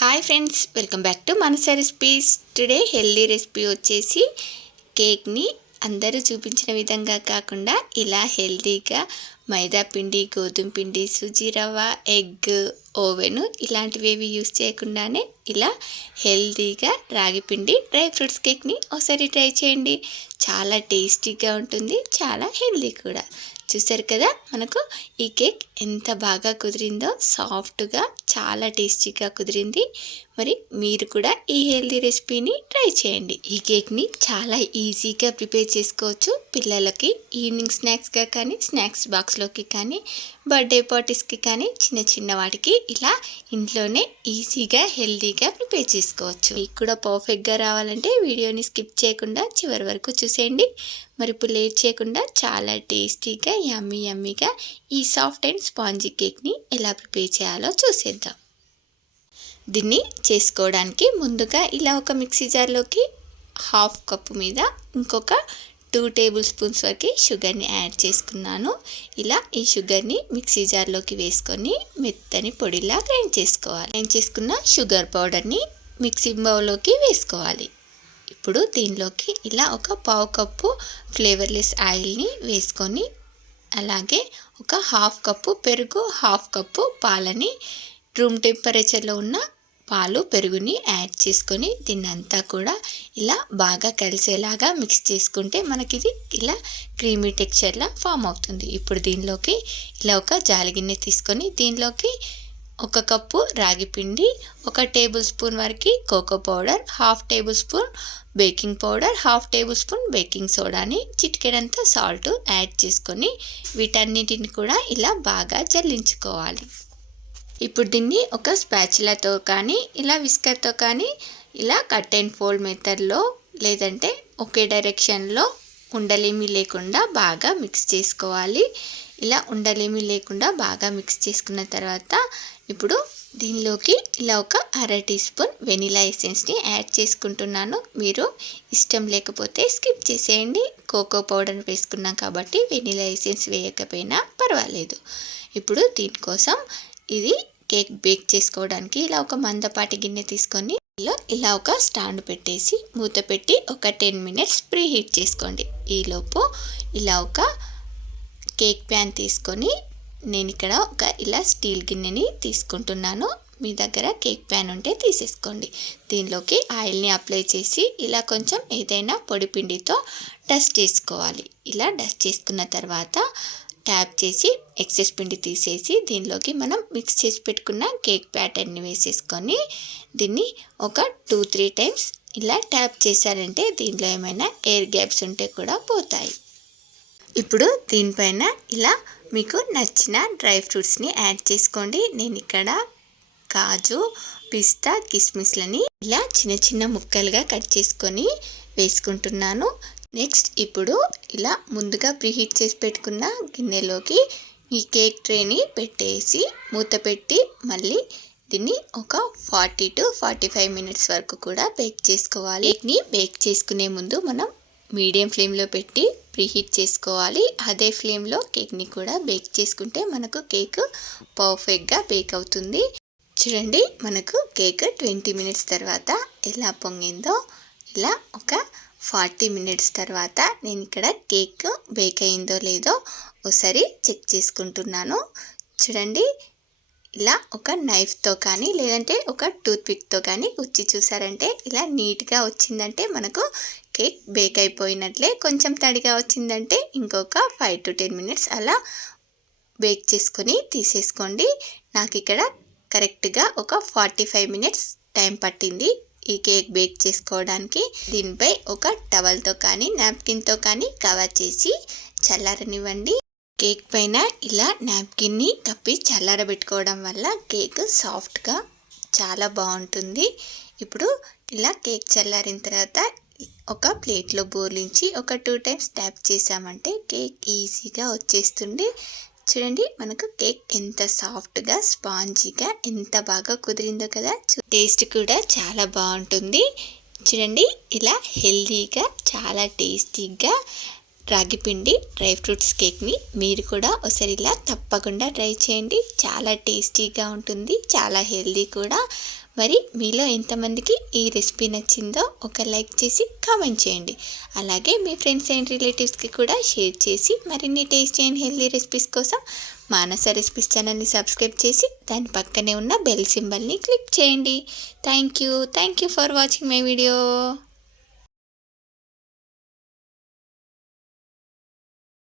Hi friends welcome back to Manasa recipes today healthy recipe వచ్చేసి కేక్ని అందరూ చూపించిన విధంగా కాకుండా ఇలా హెల్దీగా మైదా పిండి గోధుమ పిండి సుజీ రవ్వ ఎగ్ ఓవెన్ ఇలాంటివి ఏవి యూస్ చేయకుండానే ఇలా హెల్దీగా రాగి పిండి డ్రై ఫ్రూట్స్ కేక్ని ఒకసారి ట్రై చేయండి. చాలా టేస్టీగా ఉంటుంది చాలా హెల్దీ కూడా. చూసారు కదా? మనకు ఈ కేక్ ఎంత బాగా కుదిరిందో సాఫ్ట్గా చాలా టేస్టీగా కుదిరింది. మరి మీరు కూడా ఈ హెల్దీ రెసిపీని ట్రై చేయండి. ఈ కేక్ని చాలా ఈజీగా ప్రిపేర్ చేసుకోవచ్చు. పిల్లలకి ఈవినింగ్ స్నాక్స్గా కానీ స్నాక్స్ బాక్స్లోకి కానీ బర్త్డే పార్టీస్కి కానీ చిన్న చిన్న వాటికి ఇలా ఇంట్లోనే ఈజీగా హెల్దీగా ప్రిపేర్ చేసుకోవచ్చు. మీకు కూడా పర్ఫెక్ట్గా రావాలంటే వీడియోని స్కిప్ చేయకుండా చివరి వరకు చూసేయండి. మరి ఇప్పుడు లేట్ చేయకుండా చాలా టేస్టీగా యమ్మీ యమ్మీగా ఈ సాఫ్ట్ అండ్ స్పాంజీ కేక్ని ఎలా ప్రిపేర్ చేయాలో చూసేద్దాం. దీన్ని చేసుకోవడానికి ముందుగా ఇలా ఒక మిక్సీ జార్లోకి హాఫ్ కప్పు మీద ఇంకొక టూ టేబుల్ స్పూన్స్ వరకు షుగర్ని యాడ్ చేసుకున్నాను. ఇలా ఈ షుగర్ని మిక్సీ జార్లోకి వేసుకొని మెత్తని పొడిలా గ్రైండ్ చేసుకోవాలి. గ్రైండ్ చేసుకున్న షుగర్ పౌడర్ని మిక్సీ బౌల్లోకి వేసుకోవాలి. ఇప్పుడు దీనిలోకి ఇలా ఒక పావు కప్పు ఫ్లేవర్లెస్ ఆయిల్ని వేసుకొని అలాగే ఒక హాఫ్ కప్పు పెరుగు హాఫ్ కప్పు పాలని రూమ్ టెంపరేచర్లో ఉన్న పాలు పెరుగుని యాడ్ చేసుకొని దీన్నంతా కూడా ఇలా బాగా కలిసేలాగా మిక్స్ చేసుకుంటే మనకి ఇది ఇలా క్రీమీ టెక్చర్లా ఫామ్ అవుతుంది. ఇప్పుడు దీనిలోకి ఇలా ఒక జాలిగిన్నె తీసుకొని దీనిలోకి ఒక కప్పు రాగి పిండి ఒక టేబుల్ స్పూన్ వరకు cocoa powder half tablespoon baking powder half tablespoon baking సోడాని చిటికెడంతా సాల్ట్ యాడ్ చేసుకొని వీటన్నిటిని కూడా ఇలా బాగా జల్లించుకోవాలి ఇప్పుడు దీన్ని ఒక స్పాచులాతో కానీ ఇలా విస్కర్తో కానీ ఇలా కట్ అండ్ ఫోల్డ్ మెథడ్లో లేదంటే ఒకే డైరెక్షన్లో ఉండలేమి లేకుండా బాగా మిక్స్ చేసుకోవాలి. ఇలా ఉండలేమి లేకుండా బాగా మిక్స్ చేసుకున్న తర్వాత ఇప్పుడు దీనిలోకి ఇలా ఒక అర టీ స్పూన్ వెనిలా ఎసెన్స్ని యాడ్ చేసుకుంటున్నాను. మీరు ఇష్టం లేకపోతే స్కిప్ చేసేయండి. కోకో పౌడర్ వేసుకున్నాం కాబట్టి వెనిలా ఎసెన్స్ వేయకపోయినా పర్వాలేదు. ఇప్పుడు దీనికోసం ఇది కేక్ బేక్ చేసుకోవడానికి ఇలా ఒక మందపాటి గిన్నె తీసుకొని ఇలా ఒక స్టాండ్ పెట్టేసి మూత పెట్టి ఒక టెన్ మినిట్స్ ప్రీ హీట్ చేసుకోండి ఈలోపు ఇలా ఒక కేక్ ప్యాన్ తీసుకొని నేను ఇక్కడ ఒక ఇలా స్టీల్ గిన్నెని తీసుకుంటున్నాను. మీ దగ్గర కేక్ ప్యాన్ ఉంటే తీసేసుకోండి. దీనిలోకి ఆయిల్ని అప్లై చేసి ఇలా కొంచెం ఏదైనా పొడి పిండితో డస్ట్ చేసుకోవాలి. ఇలా డస్ట్ చేసుకున్న తర్వాత ట్యాప్ చేసి ఎక్సెస్ పిండి తీసేసి దీనిలోకి మనం మిక్స్ చేసి పెట్టుకున్న కేక్ ప్యాటర్న్ని వేసేసుకొని దీన్ని ఒక టూ త్రీ టైమ్స్ ఇలా ట్యాప్ చేశారంటే దీనిలో ఏమైనా ఎయిర్ గ్యాప్స్ ఉంటే కూడా పోతాయి. ఇప్పుడు దీనిపైన ఇలా మీకు నచ్చిన డ్రై ఫ్రూట్స్ని యాడ్ చేసుకోండి. నేను ఇక్కడ కాజు పిస్తా కిస్మిస్లని ఇలా చిన్న చిన్న ముక్కలుగా కట్ చేసుకొని వేసుకుంటున్నాను. నెక్స్ట్ ఇప్పుడు ఇలా ముందుగా ప్రీహీట్ చేసి పెట్టుకున్న గిన్నెలోకి ఈ కేక్ ట్రేని పెట్టేసి మూత పెట్టి మళ్ళీ దీన్ని ఒక forty to forty five minutes వరకు కూడా బేక్ చేసుకోవాలి. కేక్ని బేక్ చేసుకునే ముందు మనం మీడియం ఫ్లేమ్లో పెట్టి ప్రీహీట్ చేసుకోవాలి. అదే ఫ్లేమ్లో కేక్ని కూడా బేక్ చేసుకుంటే మనకు కేక్ పర్ఫెక్ట్గా బేక్ అవుతుంది. చూడండి మనకు కేక్ ట్వంటీ మినిట్స్ తర్వాత ఎలా పొంగిందో. ఇలా ఒక ఫార్టీ మినిట్స్ తర్వాత నేను ఇక్కడ కేక్ బేక్ అయిందో లేదో ఒకసారి చెక్ చేసుకుంటున్నాను. చూడండి ఇలా ఒక నైఫ్తో కానీ లేదంటే ఒక టూత్పిక్తో కానీ ఉచ్చి చూసారంటే ఇలా నీట్గా వచ్చిందంటే మనకు కేక్ బేక్ అయిపోయినట్లే కొంచెం తడిగా వచ్చిందంటే ఇంకొక ఫైవ్ టు టెన్ మినిట్స్ అలా బేక్ చేసుకొని తీసేసుకోండి. నాకు ఇక్కడ కరెక్ట్గా ఒక ఫార్టీ ఫైవ్ మినిట్స్ టైం పట్టింది ఈ కేక్ బేక్ చేసుకోవడానికి. దీనిపై ఒక టవల్తో కానీ నాప్కిన్తో కానీ కవర్ చేసి చల్లారనివ్వండి. కేక్ పైన ఇలా నాప్కిన్ని కప్పి చల్లారబెట్టుకోవడం వల్ల కేక్ సాఫ్ట్గా చాలా బాగుంటుంది. ఇప్పుడు ఇలా కేక్ చల్లారిన తర్వాత ఒక ప్లేట్లో బోర్లించి ఒక టూ టైమ్స్ ట్యాప్ చేసామంటే కేక్ ఈజీగా వచ్చేస్తుంది. చూడండి మనకు కేక్ ఎంత సాఫ్ట్గా స్పాంజీగా ఎంత బాగా కుదిరిందో కదా. టేస్ట్ కూడా చాలా బాగుంటుంది. చూడండి ఇలా హెల్దీగా చాలా టేస్టీగా రాగి పిండి డ్రై ఫ్రూట్స్ కేక్ని మీరు కూడా ఒకసారి ఇలా తప్పకుండా ట్రై చేయండి. చాలా టేస్టీగా ఉంటుంది చాలా హెల్దీ కూడా. మరి మీలో ఎంతమందికి ఈ రెసిపీ నచ్చిందో ఒక లైక్ చేసి కామెంట్ చేయండి. అలాగే మీ ఫ్రెండ్స్ అండ్ రిలేటివ్స్కి కూడా షేర్ చేసి మరిన్ని టేస్టీ అండ్ హెల్దీ రెసిపీస్ కోసం మానస రెసిపీస్ ఛానల్ని సబ్స్క్రైబ్ చేసి దాని పక్కనే ఉన్న బెల్ సింబల్ని క్లిక్ చేయండి. Thank you. Thank you for watching my video.